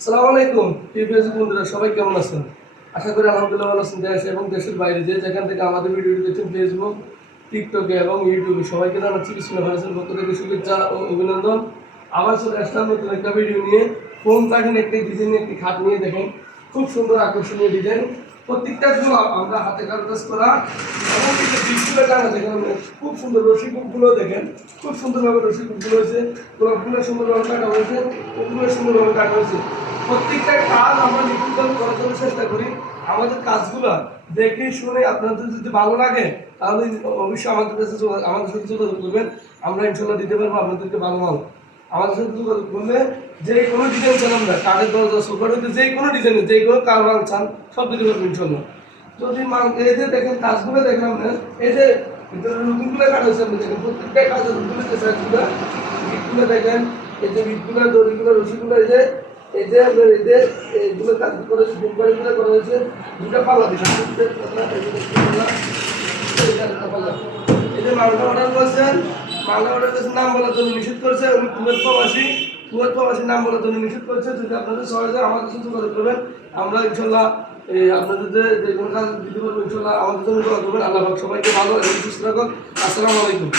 আসসালামু আলাইকুম প্রিয় বন্ধুরা, সবাই কেমন আছেন? আশা করি আলহামদুলিল্লাহ ভালো আছেন। দেশ এবং দেশের বাইরে যে যেখান থেকে আমাদের ভিডিওটি দেখছেন, ফেসবুক, টিকটকে এবং ইউটিউবে, সবাইকে জানাচ্ছি বিসমিল্লাহ ভালোবাসার পক্ষ থেকে শুভেচ্ছা ও অভিনন্দন। আবার চলে আসলাম নতুন একটা ভিডিও নিয়ে। ফোন কাটিং একটি ডিজাইন, একটি খাট নিয়ে দেখেন, খুব সুন্দর আকর্ষণীয় ডিজাইন। প্রত্যেকটা গুলো আমরা হাতে কাজ করা এবং ডিসপ্লে টানা দেখেন, খুব সুন্দর রশি কুপগুলো দেখেন, খুব সুন্দরভাবে রশি কুপগুলো হয়েছে, গোলাপগুলো সুন্দরভাবে কাটা হয়েছে, ওগুলো সুন্দরভাবে কাটা হয়েছে। প্রত্যেকটা কাজ আমরা নিপুণভাবে করার জন্য চেষ্টা করি। আমাদের কাজগুলো দেখে শুনে আপনাদের যদি ভালো লাগে তাহলে অবশ্যই আমাদের সাথে যোগাযোগ করবেন। আমরা ইনশাল্লাহ দিতে পারবো আপনাদেরকে ভালো মাল। আমাদের সাথে যোগাযোগ করলে যে কোনো ডিজাইন চান, আমরা কাঠের দরজা, সোফার হইতে যে কোনো ডিজাইনের যে কোনো কারবার চান সব দিতে পারবো ইনশাল্লাহ। যদি এই যে দেখেন কাজগুলো দেখলাম না, এই যে রুটিনগুলো কাজ হচ্ছে, আপনি দেখেন প্রত্যেকটা কাজের রুটিন যে সাইজগুলো, বিটগুলো দেখেন, এই যে বিটগুলো, দড়িগুলো, রশিগুলো, এই যে এইগুলো কাজ করেছে, বুকবাড়িগুলো করা হয়েছে, দুটা পাল্লা দিচ্ছেন, এই যে মালটা অর্ডার করেছেন, মালটা অর্ডার করেছেন, নাম বলার জন্য নিষেধ করেছে, উনি কুয়েত প্রবাসী নাম বলার জন্য নিষেধ করেছে। যদি আপনাদের সহজে আমাদের সাথে যোগাযোগ করবেন, আমরা ইনশাল্লাহ আপনাদের যে কোনো কাজ দিতে পারবো ইনশাল্লাহ। আমাদের জন্য দোয়া করবেন। আল্লাহ পাক সবাইকে ভালো এবং সুস্থ রাখুন। আসসালামু আলাইকুম।